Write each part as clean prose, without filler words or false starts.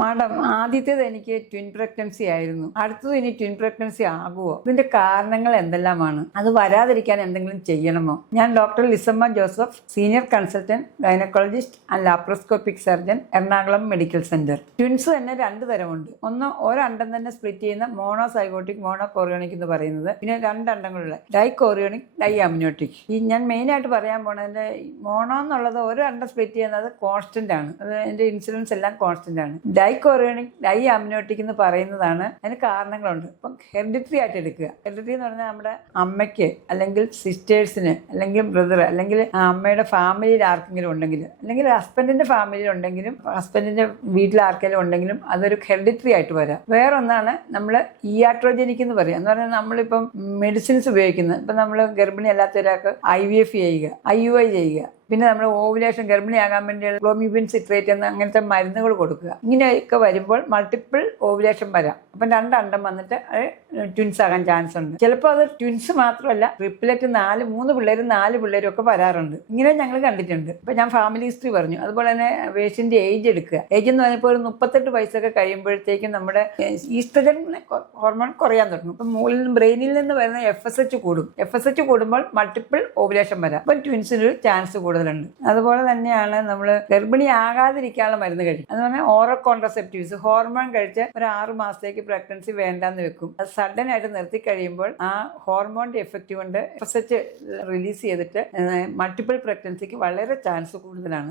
Madam, ആദ്യത്തേത് എനിക്ക് twin pregnancy ആയിരുന്നു. അടുത്തത് ഇനി ട്വിൻ പ്രഗ്നൻസി ആകുമോ? ഇതിന്റെ കാരണങ്ങൾ എന്തെല്ലാമാണ്? അത് വരാതിരിക്കാൻ എന്തെങ്കിലും ചെയ്യണമോ? ഞാൻ doctor Lissamma Joseph, senior consultant gynaecologist and laparoscopic surgeon, Ernakulam medical centre. Twins തന്നെ രണ്ട് തരമുണ്ട്. ഒന്ന്, ഒരണ്ടം തന്നെ സ്പ്ലിറ്റ് ചെയ്യുന്ന മോണോസൈഗോട്ടിക്, മോണോകോറിയോണിക് എന്ന് പറയുന്നത്. പിന്നെ രണ്ടണ്ടങ്ങളുള്ള ഡൈകോറിയോണിക്, ഡൈ അമിനോട്ടിക്. ഞാൻ മെയിനായിട്ട് പറയാൻ പോണതിന്റെ മോണോ എന്നുള്ളത് ഒരു അണ്ടം സ്പ്ലിറ്റ് ചെയ്യുന്നത് കോൺസ്റ്റന്റ് ആണ്. അത് അതിന്റെ ഇൻസിഡൻസ് എല്ലാം കോൺസ്റ്റന്റ് ആണ്. ഡൈകോറിയോണിക്, ഡൈ അമിനോട്ടിക് എന്ന് പറയുന്നതാണ്. അതിന് കാരണങ്ങളുണ്ട്. ഇപ്പം ഹെറിഡിറ്ററി ആയിട്ട് എടുക്കുക. ഹെറിഡിറ്ററി എന്ന് പറഞ്ഞാൽ നമ്മുടെ അമ്മയ്ക്ക് അല്ലെങ്കിൽ സിസ്റ്റേഴ്സിന് അല്ലെങ്കിൽ ബ്രദർ അല്ലെങ്കിൽ അമ്മയുടെ ഫാമിലിയിൽ ആർക്കെങ്കിലും ഉണ്ടെങ്കിൽ, അല്ലെങ്കിൽ ഹസ്ബൻഡിന്റെ ഫാമിലിയിൽ ഉണ്ടെങ്കിലും ഹസ്ബൻഡിന്റെ വീട്ടിൽ ആർക്കെങ്കിലും ഉണ്ടെങ്കിലും അതൊരു ഹെറിഡിറ്ററി ആയിട്ട് വരാം. വേറൊന്നാണ് നമ്മൾ ഇയാട്രോജനിക് എന്ന് പറയുക. എന്ന് പറഞ്ഞാൽ നമ്മളിപ്പം മെഡിസിൻസ് ഉപയോഗിക്കുന്നത്, ഇപ്പം നമ്മൾ ഗർഭിണി അല്ലാത്ത ഒരാൾക്ക് IVF ചെയ്യുക, IUI ചെയ്യുക, പിന്നെ നമ്മൾ ഓവുലേഷൻ ഗർഭിണിയാകാൻ വേണ്ടിയുള്ള ക്ലോമിബിൻ സിട്രേറ്റ് എന്ന അങ്ങനത്തെ മരുന്നുകൾ കൊടുക്കുക. ഇങ്ങനെയൊക്കെ വരുമ്പോൾ മൾട്ടിപ്പിൾ ഓവുലേഷൻ വരാം. അപ്പം രണ്ടണ്ടം വന്നിട്ട് അത് ട്വിൻസ് ആകാൻ ചാൻസ് ഉണ്ട്. ചിലപ്പോൾ അത് ട്വിൻസ് മാത്രമല്ല, ട്രിപ്പിലെറ്റ് 3 പിള്ളേരും 4 പിള്ളേരും ഒക്കെ വരാറുണ്ട്. ഇങ്ങനെ ഞങ്ങൾ കണ്ടിട്ടുണ്ട്. ഇപ്പം ഞാൻ ഫാമിലി ഹിസ്റ്ററി പറഞ്ഞു. അതുപോലെ തന്നെ പേഷ്യൻ്റെ ഏജ് എടുക്കുക. ഏജ് എന്ന് പറഞ്ഞപ്പോൾ ഒരു 38 വയസ്സൊക്കെ കഴിയുമ്പോഴത്തേക്കും നമ്മുടെ ഈസ്ട്രജൻ ഹോർമോൺ കുറയാൻ തുടങ്ങും. അപ്പം ബ്രെയിനിൽ നിന്ന് വരുന്ന FSH കൂടും. FSH കൂടുമ്പോൾ മൾട്ടിപ്പിൾ ഓവുലേഷൻ വരാം. അപ്പം ട്വിൻസിന് ഒരു ചാൻസ് കൂടുതലുണ്ട്. അതുപോലെ തന്നെയാണ് നമ്മൾ ഗർഭിണിയാകാതിരിക്കാനുള്ള മരുന്ന് കഴിക്കും. എന്ന് പറഞ്ഞാൽ ഓറൽ കോൺട്രസെപ്റ്റീവ്സ്, ഹോർമോൺ കഴിച്ച് ഒരു 6 മാസത്തേക്ക് പ്രഗ്നൻസി വേണ്ടാന്ന് വെക്കും. അത് സഡൻ ആയിട്ട് നിർത്തി കഴിയുമ്പോൾ ആ ഹോർമോണിന്റെ എഫക്റ്റ് കൊണ്ട് FSH റിലീസ് ചെയ്തിട്ട് മൾട്ടിപ്പിൾ പ്രഗ്നൻസിക്ക് വളരെ ചാൻസ് കൂടുതലാണ്.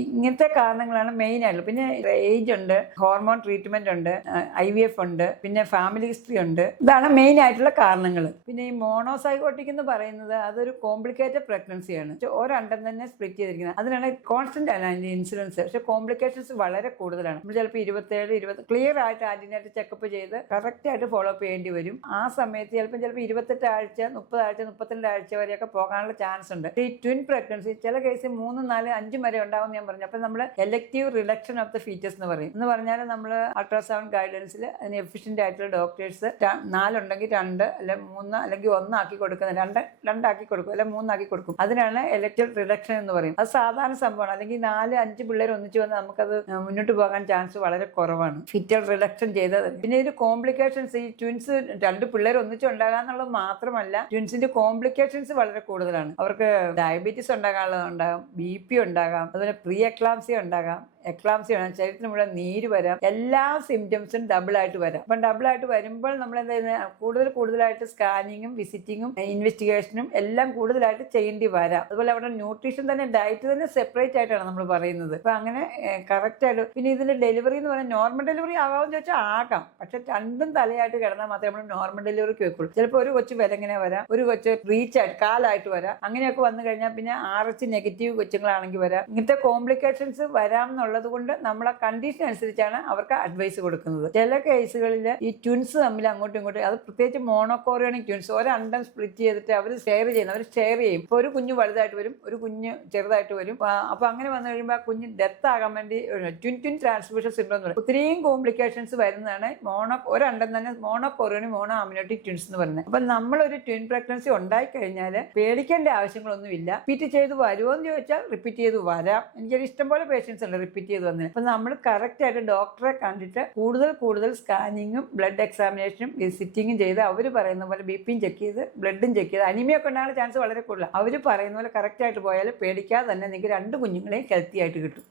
ഇങ്ങനത്തെ കാരണങ്ങളാണ് മെയിൻ ആയിട്ടുള്ളത്. പിന്നെ ഏജ് ഉണ്ട്, ഹോർമോൺ ട്രീറ്റ്മെന്റ് ഉണ്ട്, IVF ഉണ്ട്, പിന്നെ ഫാമിലി ഹിസ്റ്ററി ഉണ്ട്. ഇതാണ് മെയിൻ ആയിട്ടുള്ള കാരണങ്ങൾ. പിന്നെ ഈ മോണോസൈഗോട്ടിക് എന്ന് പറയുന്നത് അതൊരു കോംപ്ലിക്കേറ്റഡ് പ്രഗ്നൻസിയാണ്. ഒരണ്ടം തന്നെ സ്പ്ലിറ്റ് ചെയ്തിരിക്കുന്നത്. അതിനാണ് കോൺസ്റ്റന്റ് ആണ് അതിന്റെ ഇൻസിഡൻസ്. പക്ഷെ കോംപ്ലിക്കേഷൻസ് വളരെ കൂടുതലാണ്. നമ്മൾ ചിലപ്പോൾ 27-20 ക്ലിയർ ആയിട്ട് ആന്റിനേറ്റൽ ചെക്കപ്പ് ചെയ്ത് കറക്റ്റ് ആയിട്ട് ഫോളോ അപ്പ് ചെയ്യേണ്ടി വരും. ആ സമയത്ത് ചിലപ്പോൾ 28 ആഴ്ച, 30 ആഴ്ച, 32 ആഴ്ച വരെയൊക്കെ പോകാനുള്ള ചാൻസ് ഉണ്ട്. ഈ ട്വിൻ പ്രഗ്നൻസി ചില കേസിൽ 3, 4, 5 വരെ ഉണ്ടാവും ഞാൻ പറഞ്ഞു. അപ്പം നമ്മൾ elective reduction of the foetus എന്ന് പറയും. എന്ന് പറഞ്ഞാൽ നമ്മൾ അൾട്രാസൗണ്ട് ഗൈഡൻസിൽ അതിന് എഫിഷ്യന്റ് ആയിട്ടുള്ള ഡോക്ടേഴ്സ് 4 ഉണ്ടെങ്കിൽ 2 അല്ലെങ്കിൽ 3 അല്ലെങ്കിൽ 1 ആക്കി കൊടുക്കുന്നത്, 2 ആക്കി കൊടുക്കും, അല്ലെങ്കിൽ 3 ആക്കി കൊടുക്കും. അതിനാണ് എലക്റ്റീവ് റിഡക്ഷൻ എന്ന് പറയും. അത് സാധാരണ സംഭവമാണ്. അല്ലെങ്കിൽ 4-5 പിള്ളേർ ഒന്നിച്ച് വന്ന് നമുക്കത് മുന്നോട്ട് പോകാൻ ചാൻസ് വളരെ കുറവാണ്, ഫിറ്റൽ റിഡക്ഷൻ ചെയ്തത്. പിന്നെ ഇതിന് കോംപ്ലിക്കേഷൻസ്, ഈ ട്വിൻസ് 2 പിള്ളേർ ഒന്നിച്ച് ഉണ്ടാകാന്നുള്ളത് മാത്രമല്ല, ട്വിൻസിന്റെ കോംപ്ലിക്കേഷൻസ് വളരെ കൂടുതലാണ്. അവർക്ക് ഡയബറ്റീസ് ഉണ്ടാകാനുള്ളതുണ്ടാകും, BP ഉണ്ടാകാം, അതുപോലെ പ്രീ എക്ലാംസിയ ഉണ്ടാകാം, എക്ലാംസിയ ആണ്, ശരീരത്തിന് മുഴുവൻ നീര് വരാം. എല്ലാ സിംറ്റംസും ഡബിൾ ആയിട്ട് വരാം. അപ്പം ഡബിൾ ആയിട്ട് വരുമ്പോൾ നമ്മൾ എന്താ ചെയ്യുന്നത്, കൂടുതലായിട്ട് സ്കാനിങ്ങും വിസിറ്റിങ്ങും ഇൻവെസ്റ്റിഗേഷനും എല്ലാം കൂടുതലായിട്ട് ചെയ്യേണ്ടി വരാം. അതുപോലെ അവിടെ ന്യൂട്രീഷൻ തന്നെ, ഡയറ്റ് തന്നെ സെപ്പറേറ്റ് ആയിട്ടാണ് നമ്മൾ പറയുന്നത്. അപ്പൊ അങ്ങനെ കറക്റ്റ് ആയിട്ട്. പിന്നെ ഇതിന്റെ ഡെലിവറി എന്ന് പറഞ്ഞാൽ നോർമൽ ഡെലിവറി ആകാമെന്ന് ചോദിച്ചാൽ ആകാം. പക്ഷെ രണ്ടും തലയായിട്ട് കിടന്നാൽ മാത്രമേ നമ്മൾ നോർമൽ ഡെലിവറിക്ക് വെക്കുള്ളൂ. ചിലപ്പോൾ ഒരു കൊച്ചു വിലങ്ങനെ വരാം, ഒരു കൊച്ച് റീച്ച് ആയിട്ട് കാലായിട്ട് വരാം. അങ്ങനെയൊക്കെ വന്നു കഴിഞ്ഞാൽ പിന്നെ RH നെഗറ്റീവ് കൊച്ചുങ്ങളാണെങ്കിൽ വരാം. ഇങ്ങനത്തെ കോംപ്ലിക്കേഷൻസ് വരാം എന്നുള്ളത് കൊണ്ട് നമ്മളെ കണ്ടീഷൻ അനുസരിച്ചാണ് അവർക്ക് അഡ്വൈസ് കൊടുക്കുന്നത്. ചില കേസുകളിൽ ഈ ട്വിൻസ് തമ്മിൽ അങ്ങോട്ടും ഇങ്ങോട്ടും, അത് പ്രത്യേകിച്ച് മോണോകോറിയോണിക് ട്വിൻസ്, ഒരണ്ടം സ്പ്ലിറ്റ് ചെയ്തിട്ട് അവർ ഷെയർ ചെയ്യും. ഇപ്പോൾ ഒരു കുഞ്ഞ് വലുതായിട്ട് വരും, ഒരു കുഞ്ഞ് ചെറുതായിട്ട് വരും. അപ്പൊ അങ്ങനെ വന്നു കഴിയുമ്പോൾ ആ കുഞ്ഞ് ഡെത്ത് ആകാൻ വേണ്ടി ട്വിൻ ട്രാൻസ്ഫ്യൂഷൻ സിൻഡ്രോം എന്ന് പറയും. ഒത്തിരിയും കോംപ്ലിക്കേഷൻസ് വരുന്നതാണ് ഒരണ്ടം തന്നെ മോണോകോറിയോണിക്, മോണോ അമിനോട്ടിക് ട്വിൻസ് എന്ന് പറയുന്നത്. അപ്പൊ നമ്മളൊരു ട്വിൻ പ്രഗ്നൻസി ഉണ്ടായി കഴിഞ്ഞാൽ പേടിക്കേണ്ട ആവശ്യങ്ങളൊന്നുമില്ല. റിപ്പീറ്റ് ചെയ്ത് വരുമോ എന്ന് ചോദിച്ചാൽ റിപ്പീറ്റ് ചെയ്ത് വരാം. എനിക്കൊരു ഇഷ്ടംപോലെ പേഷ്യൻസ് ഉണ്ട് റിപ്പീറ്റ് ചെയ്ത് വന്നത്. അപ്പൊ നമ്മൾ കറക്റ്റ് ആയിട്ട് ഡോക്ടറെ കണ്ടിട്ട് കൂടുതൽ സ്കാനിങ്ങും ബ്ലഡ് എക്സാമിനേഷനും വിസിറ്റിങ്ങും ചെയ്ത് അവർ പറയുന്ന പോലെ BPയും ചെക്ക് ചെയ്ത് ബ്ലഡും ചെക്ക് ചെയ്ത് അനീമിയ ഒക്കെ ഉണ്ടാകാനുള്ള ചാൻസ് വളരെ കൂടുതലാണ്. അവർ പറയുന്ന പോലെ കറക്റ്റ് ആയിട്ട് പോയാൽ പേടിക്കാതെ തന്നെ നിങ്ങൾക്ക് 2 കുഞ്ഞുങ്ങളെയും ഹെൽത്തി ആയിട്ട് കിട്ടും.